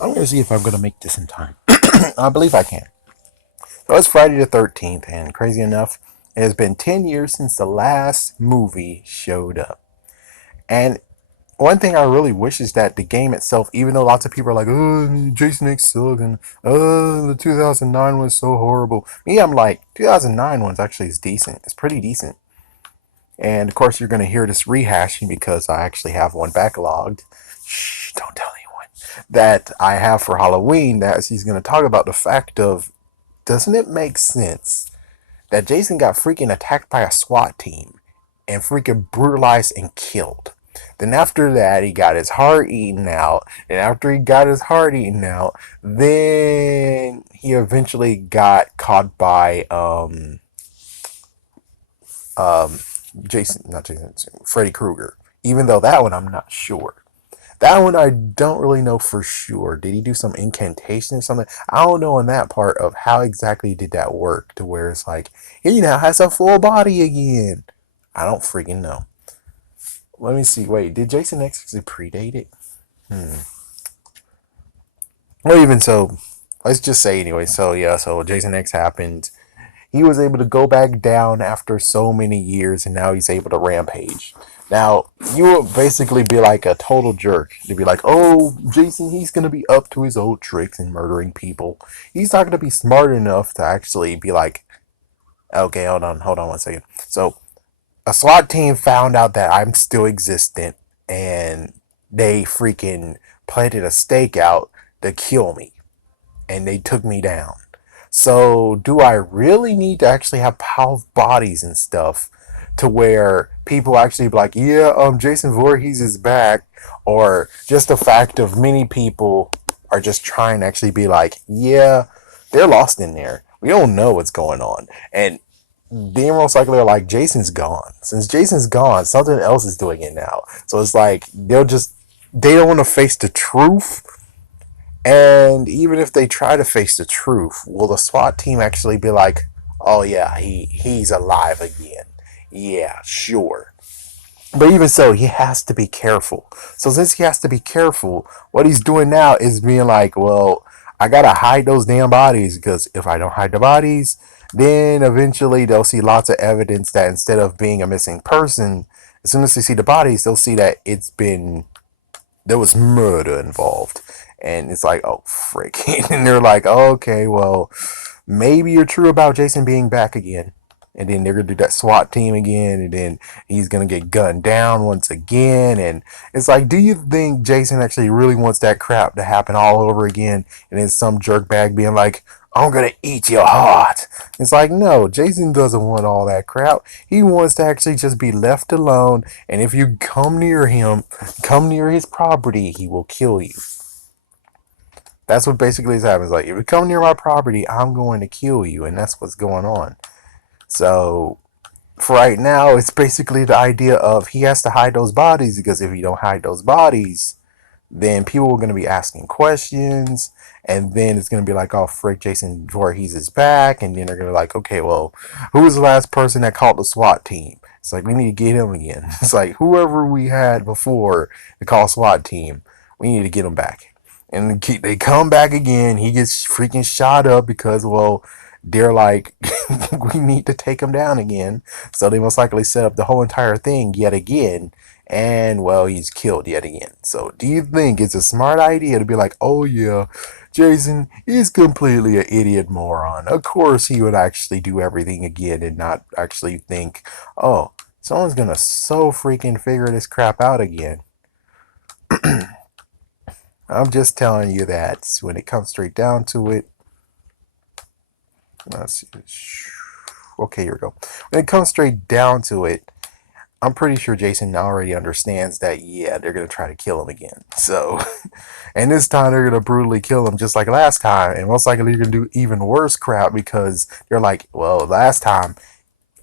I'm gonna see if I'm gonna make this in time. I believe I can. So it's Friday the 13th, and crazy enough, it has been 10 years since the last movie showed up. And one thing I really wish is that the game itself, even though lots of people are like, oh, Jason X sucked, and oh, the 2009 was so horrible. Me, I'm like, 2009 one's actually is decent. It's pretty decent. And of course, you're going to hear this rehashing because I actually have one backlogged. Shh, don't tell anyone. That I have for Halloween. That he's going to talk about the fact of, doesn't it make sense that Jason got freaking attacked by a SWAT team and freaking brutalized and killed? Then after that, he got his heart eaten out. And after he got his heart eaten out, then he eventually got caught by um not Jason, Freddy Krueger. Even though that one I'm not sure. That one I don't really know for sure. Did he do some incantation or something? I don't know on that part of how exactly did that work to where it's like he now has a full body again. I don't freaking know. Let me see. Wait, did Jason X actually predate it? Well, even so, let's just say anyway. So yeah, so Jason X happened. He was able to go back down after so many years, and now he's able to rampage. Now, you would basically be like a total jerk to be like, oh, Jason, he's going to be up to his old tricks and murdering people. He's not going to be smart enough to actually be like, okay, hold on one second. So, a SWAT team found out that I'm still existent, and they freaking planted a stake out to kill me, and they took me down. So, do I really need to actually have power bodies and stuff to where people actually be like, yeah, Jason Voorhees is back, or just the fact of many people are just trying to actually be like, yeah, they're lost in there. We don't know what's going on, and they most likely are like, Jason's gone. Since Jason's gone, something else is doing it now. So it's like they don't want to face the truth, and even if they try to face the truth, will the SWAT team actually be like, "Oh yeah, he's alive again"? Yeah, sure. But even so, he has to be careful. So since he has to be careful, what he's doing now is being like, "Well, I gotta hide those damn bodies because if I don't hide the bodies, then eventually they'll see lots of evidence that instead of being a missing person, as soon as they see the bodies, they'll see that there was murder involved." And it's like, oh, frick. And they're like, oh, okay, well, maybe you're true about Jason being back again. And then they're going to do that SWAT team again. And then he's going to get gunned down once again. And it's like, do you think Jason actually really wants that crap to happen all over again? And then some jerkbag being like, I'm going to eat your heart. It's like, no, Jason doesn't want all that crap. He wants to actually just be left alone. And if you come near him, come near his property, he will kill you. That's what basically is happening. It's like, if you come near my property, I'm going to kill you. And that's what's going on. So, for right now, it's basically the idea of he has to hide those bodies because if you don't hide those bodies, then people are going to be asking questions. And then it's going to be like, oh, frick, Jason Voorhees is back. And then they're going to be like, okay, well, who was the last person that called the SWAT team? It's like, we need to get him again. It's like, whoever we had before to call SWAT team, we need to get him back. And they come back again. He gets freaking shot up because, well, they're like, we need to take him down again. So they most likely set up the whole entire thing yet again. And, well, he's killed yet again. So do you think it's a smart idea to be like, oh, yeah, Jason is completely an idiot moron? Of course, he would actually do everything again and not actually think, oh, someone's going to so freaking figure this crap out again. I'm just telling you that when it comes straight down to it, let's see. Okay, here we go. When it comes straight down to it, I'm pretty sure Jason already understands that, yeah, they're going to try to kill him again. So, and this time they're going to brutally kill him just like last time. And most likely they're going to do even worse crap because they're like, well, last time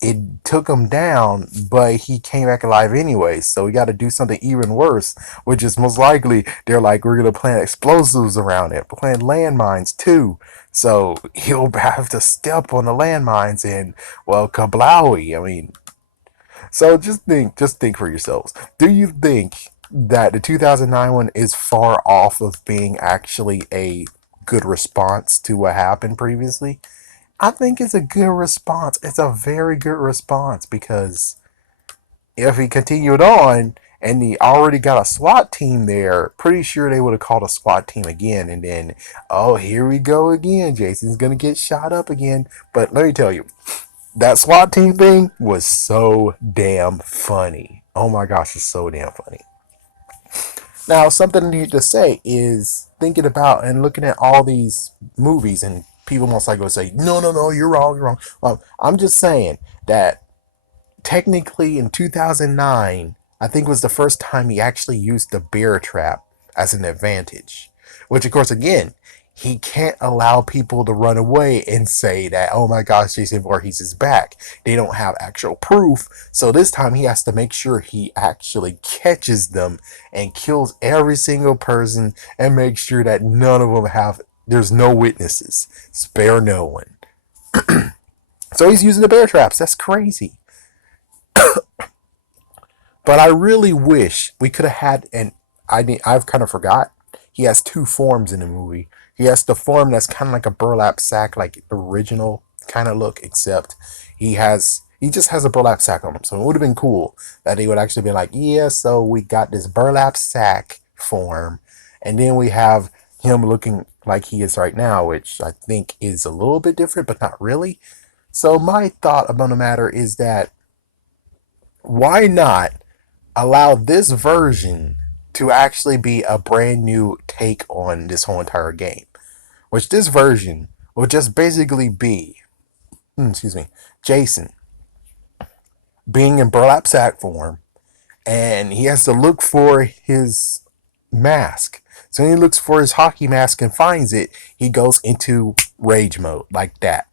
it took him down, but he came back alive anyway. So we got to do something even worse, which is most likely they're like, we're going to plant explosives around it, plant landmines too. So he'll have to step on the landmines and, well, kablowy. I mean, so just think for yourselves. Do you think that the 2009 one is far off of being actually a good response to what happened previously. I think it's a good response. It's a very good response because if he continued on and he already got a SWAT team there, pretty sure they would have called a SWAT team again. And then, oh, here we go again. Jason's going to get shot up again. But let me tell you, that SWAT team thing was so damn funny. Oh my gosh, it's so damn funny. Now, something I need to say is thinking about and looking at all these movies, and people most likely will say, no, no, no, you're wrong, you're wrong. Well, I'm just saying that technically in 2009, I think was the first time he actually used the bear trap as an advantage. Which, of course, again, he can't allow people to run away and say that, oh my gosh, Jason Voorhees is back. They don't have actual proof. So this time he has to make sure he actually catches them and kills every single person and make sure that none of them have, there's no witnesses. Spare no one. So he's using the bear traps. That's crazy. But I really wish we could have had, and I've kind of forgot. He has two forms in the movie. He has the form that's kind of like a burlap sack, like the original kind of look, except he just has a burlap sack on him. So it would have been cool that he would actually be like, yeah, so we got this burlap sack form, and then we have him looking like he is right now, which I think is a little bit different, but not really. So my thought about the matter is that why not allow this version to actually be a brand new take on this whole entire game. Which this version will just basically be, excuse me, Jason being in burlap sack form, and he has to look for his mask. So when he looks for his hockey mask and finds it, he goes into rage mode like that.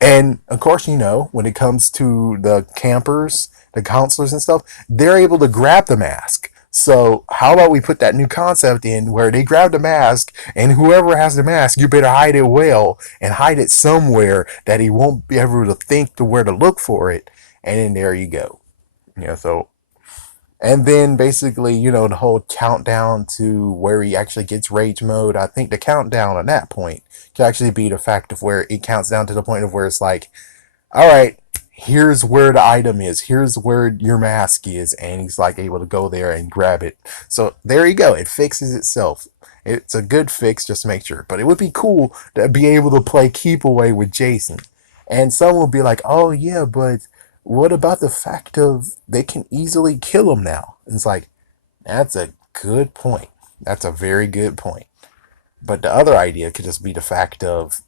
And of course, when it comes to the campers, the counselors and stuff, they're able to grab the mask. So how about we put that new concept in where they grab the mask, and whoever has the mask, you better hide it well and hide it somewhere that he won't be able to think to where to look for it. And then there you go. So and then basically, the whole countdown to where he actually gets rage mode. I think the countdown on that point could actually be the fact of where it counts down to the point of where it's like, all right, here's where the item is, here's where your mask is, and he's like able to go there and grab it. So there you go. It fixes itself. It's a good fix just to make sure. But it would be cool to be able to play keep away with Jason. And some will be like, oh yeah, but what about the fact of they can easily kill him now? And it's like, that's a good point. That's a very good point. But the other idea could just be the fact of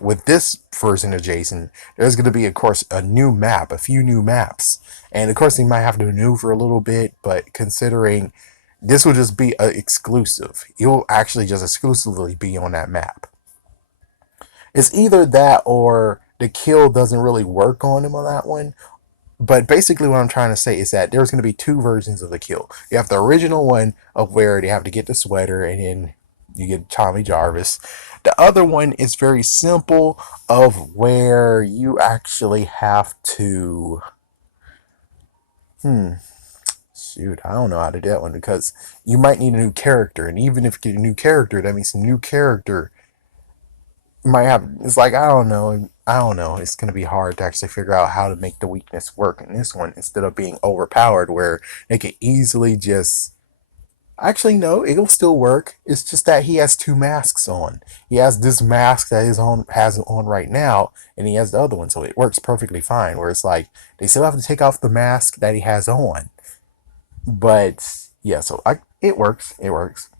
with this version of Jason, there's going to be, of course, a new map, a few new maps. And of course, they might have to maneuver a little bit, but considering this will just be exclusive, you'll actually just exclusively be on that map. It's either that or the kill doesn't really work on him on that one. But basically, what I'm trying to say is that there's going to be two versions of the kill. You have the original one of where they have to get the sweater and then you get Tommy Jarvis. The other one is very simple of where you actually have to. Shoot, I don't know how to do that one because you might need a new character. And even if you get a new character, that means a new character might have, it's like I don't know, it's going to be hard to actually figure out how to make the weakness work in this one instead of being overpowered where they can easily just actually no, it'll still work. It's just that he has two masks on. He has this mask that his own has on right now, and he has the other one, so it works perfectly fine. Where it's like they still have to take off the mask that he has on, but yeah, so it works. It works.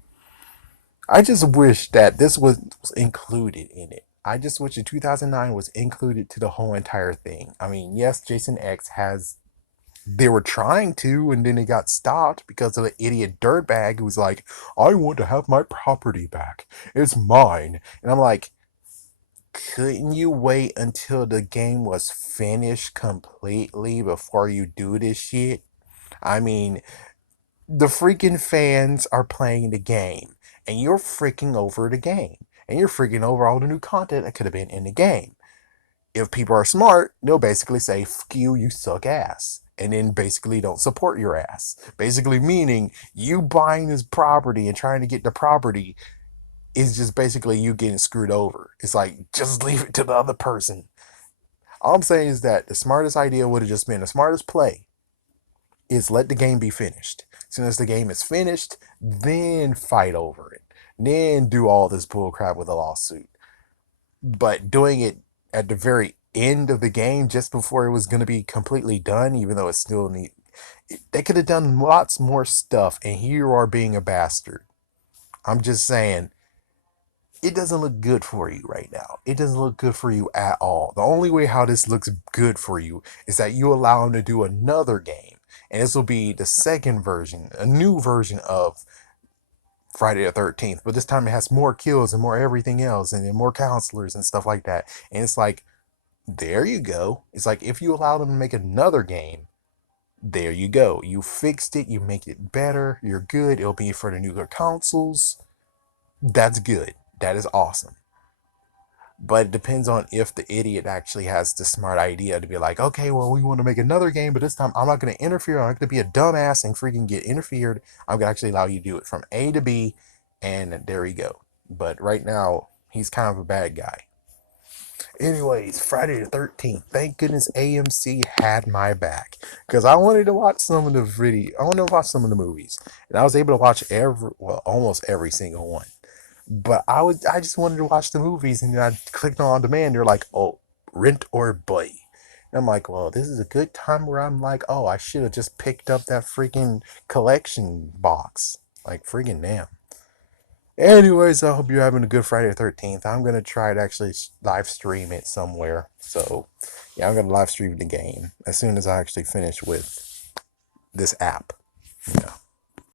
I just wish that this was included in it. I just wish the 2009 was included to the whole entire thing. I mean, yes, Jason X has. They were trying to, and then it got stopped because of the idiot dirtbag who was like, I want to have my property back. It's mine. And I'm like, couldn't you wait until the game was finished completely before you do this shit? I mean, the freaking fans are playing the game, and you're freaking over the game, and you're freaking over all the new content that could have been in the game. If people are smart, they'll basically say, "Fuck you, you suck ass." And then basically don't support your ass. Basically meaning you buying this property and trying to get the property is just basically you getting screwed over. It's like, just leave it to the other person. All I'm saying is that the smartest idea would have just been the smartest play is let the game be finished. As soon as the game is finished, then fight over it. Then do all this bullcrap with a lawsuit. But doing it at the very end of the game, just before it was going to be completely done, even though it's still neat, they could have done lots more stuff, and here you are being a bastard. I'm just saying, it doesn't look good for you right now. It doesn't look good for you at all. The only way how this looks good for you is that you allow him to do another game. And this will be the second version, a new version of Friday the 13th. But this time it has more kills and more everything else and then more counselors and stuff like that. And it's like, there you go. It's like, if you allow them to make another game, there you go. You fixed it. You make it better. You're good. It'll be for the newer consoles. That's good. That is awesome. But it depends on if the idiot actually has the smart idea to be like, okay, well, we want to make another game, but this time I'm not going to interfere. I'm not going to be a dumbass and freaking get interfered. I'm going to actually allow you to do it from A to B, and there we go. But right now, he's kind of a bad guy. Anyways, Friday the 13th. Thank goodness AMC had my back, because I wanted to watch some of the video. I wanted to watch some of the movies, and I was able to watch almost every single one. But I just wanted to watch the movies, and then I clicked on demand. They're like, oh, rent or buy. And I'm like, well, this is a good time where I'm like, oh, I should have just picked up that freaking collection box. Like, freaking damn. Anyways, I hope you're having a good Friday the 13th. I'm going to try to actually live stream it somewhere. So, yeah, I'm going to live stream the game as soon as I actually finish with this app. Yeah.